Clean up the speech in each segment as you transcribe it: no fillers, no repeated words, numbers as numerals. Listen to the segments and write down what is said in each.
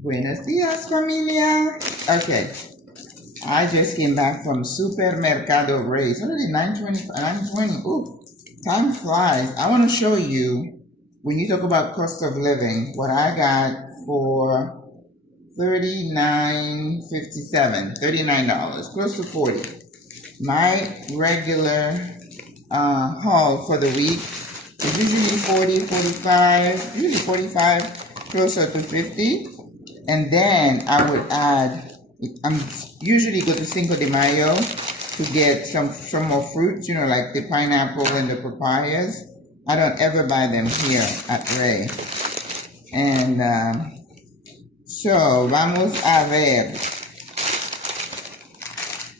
Buenos dias, familia. Okay, I just came back from Supermercado Rey. It's already 9:20. Ooh, time flies. I want to show you, when you talk about cost of living, what I got for $39.57, close to 40. My regular haul for the week is usually 40, 45, usually 45, closer to 50. And then I would add, I'm usually go to Cinco de Mayo to get some more fruits, like the pineapple and the papayas. I don't ever buy them here at Ray. And so, vamos a ver.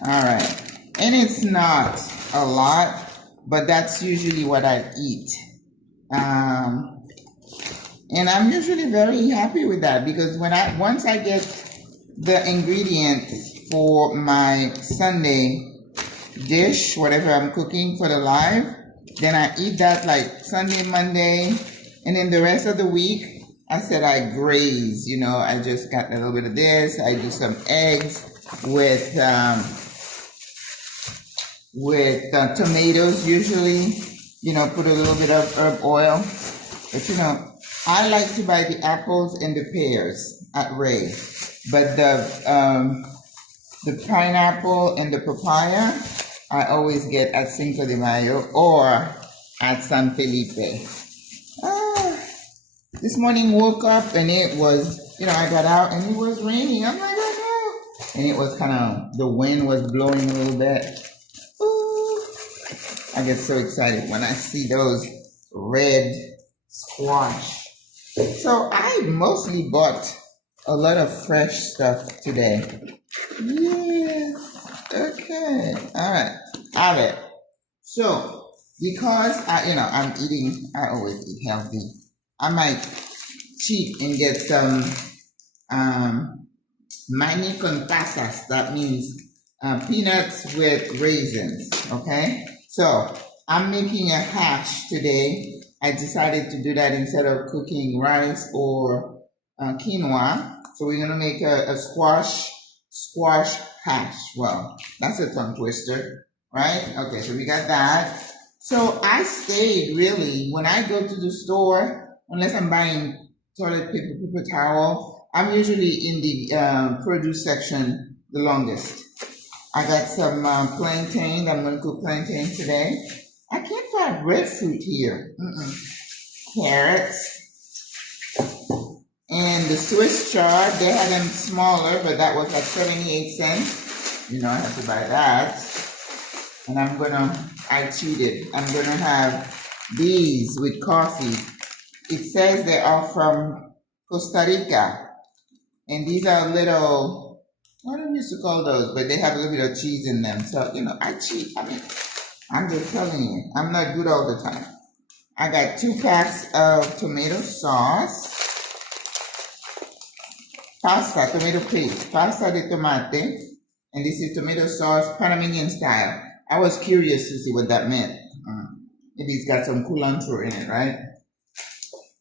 All right. And it's not a lot, but that's usually what I eat. And I'm usually very happy with that, because once I get the ingredients for my Sunday dish, whatever I'm cooking for the live, then I eat that like Sunday, Monday, and then the rest of the week, I said I graze, I just got a little bit of this. I do some eggs with tomatoes usually, put a little bit of herb oil. But I like to buy the apples and the pears at Ray, but the pineapple and the papaya I always get at Cinco de Mayo or at San Felipe. This morning woke up and it was, I got out and it was raining. I'm like, oh no. And it was the wind was blowing a little bit. Ooh. I get so excited when I see those red squash. So I mostly bought a lot of fresh stuff today. Yes. Okay. All right. All right. So because I'm eating, I always eat healthy. I might cheat and get some maní con pasas. That means peanuts with raisins. Okay. So I'm making a hash today. I decided to do that instead of cooking rice or quinoa. So we're going to make a squash hash. Well, that's a tongue twister, right? Okay, so we got that. So I stayed really, when I go to the store, unless I'm buying toilet paper towel, I'm usually in the produce section the longest. I got some plantain. I'm going to cook plantain today. I can't find breadfruit here. Carrots. And the Swiss chard, they had them smaller, but that was like 78 cents. I have to buy that. And I cheated. I'm gonna have these with coffee. It says they are from Costa Rica. And these are little, what do we used to call those? But they have a little bit of cheese in them. So, I cheat. I'm just telling you, I'm not good all the time. I got 2 packs of tomato sauce. Pasta, tomato paste, pasta de tomate. And this is tomato sauce, Panamanian style. I was curious to see what that meant. Maybe it's got some culantro in it, right?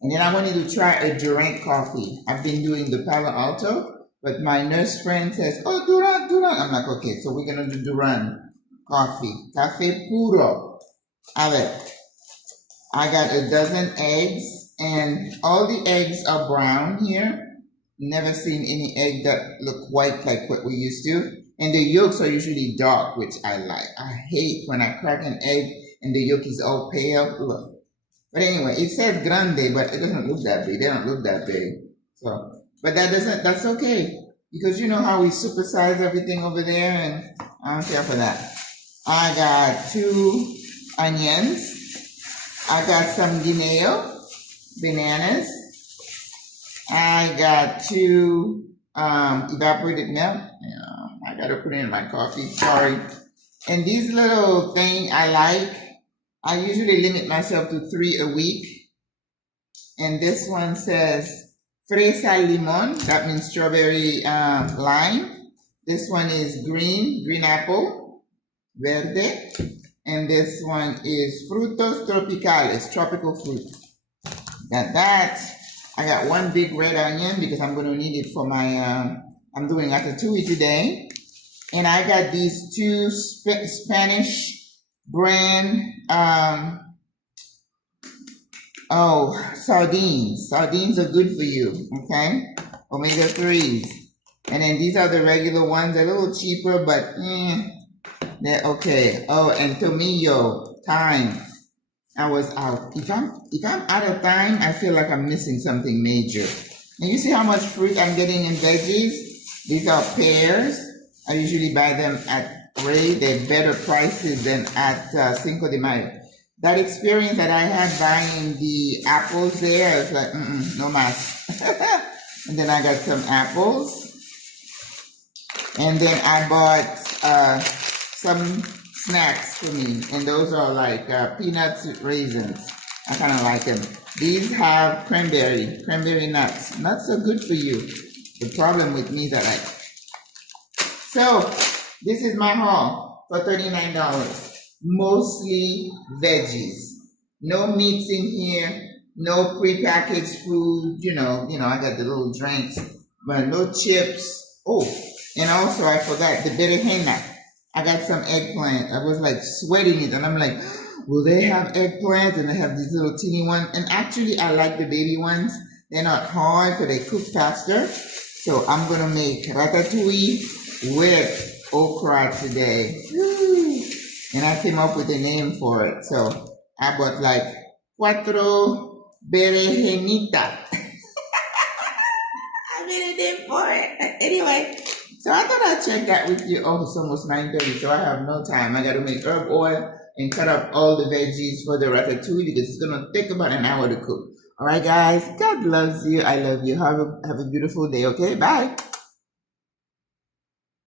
And then I wanted to try a Durant coffee. I've been doing the Palo Alto, but my nurse friend says, oh, Durant. I'm like, okay, so we're going to do Durant coffee. Café puro. A ver. I got a dozen eggs, and all the eggs are brown here. Never seen any egg that look white like what we used to. And the yolks are usually dark, which I like. I hate when I crack an egg and the yolk is all pale. Ugh. But anyway, it says grande, but it doesn't look that big. They don't look that big. So, but that's okay. Because you know how we supersize everything over there, and I don't care for that. I got 2 onions. I got some guineo, bananas. I got 2 evaporated milk. I gotta put it in my coffee, sorry. And these little things I like. I usually limit myself to 3 a week. And this one says fresa limon, that means strawberry lime. This one is green apple, verde. And this one is frutos tropicales, tropical fruit. Got that. I got one big red onion because I'm going to need it for my, I'm doing ratatouille today. And I got these two Spanish brand, sardines. Sardines are good for you, okay? Omega-3s. And then these are the regular ones. They're a little cheaper, but they're okay. Oh, and tomillo, thyme. I was out. If I'm out of thyme, I feel like I'm missing something major. And you see how much fruit I'm getting in veggies? These are pears. I usually buy them at Ray. They're better prices than at Cinco de Mayo. That experience that I had buying the apples there, I was like, no mas. And then I got some apples. And then I bought some snacks for me. And those are like peanuts with raisins. I kind of like them. These have cranberry nuts. Nuts are good for you. The problem with me is that So, this is my haul for $39. Mostly veggies. No meats in here. No prepackaged food. You know, I got the little drinks. But no chips. Oh, and also I forgot the berenjena. I got some eggplant. I was like sweating it. And I'm like, will they have eggplant? And they have these little teeny ones. And actually, I like the baby ones. They're not hard, so they cook faster. So I'm going to make ratatouille with okra today. Woo. And I came up with a name for it. So I bought like cuatro berenjenitas. I made a name for it. Anyway, so I thought I'd check that with you. Oh, it's almost 9:30, so I have no time. I got to make herb oil and cut up all the veggies for the ratatouille because it's going to take about an hour to cook. All right, guys. God loves you. I love you. Have a beautiful day, okay? Bye.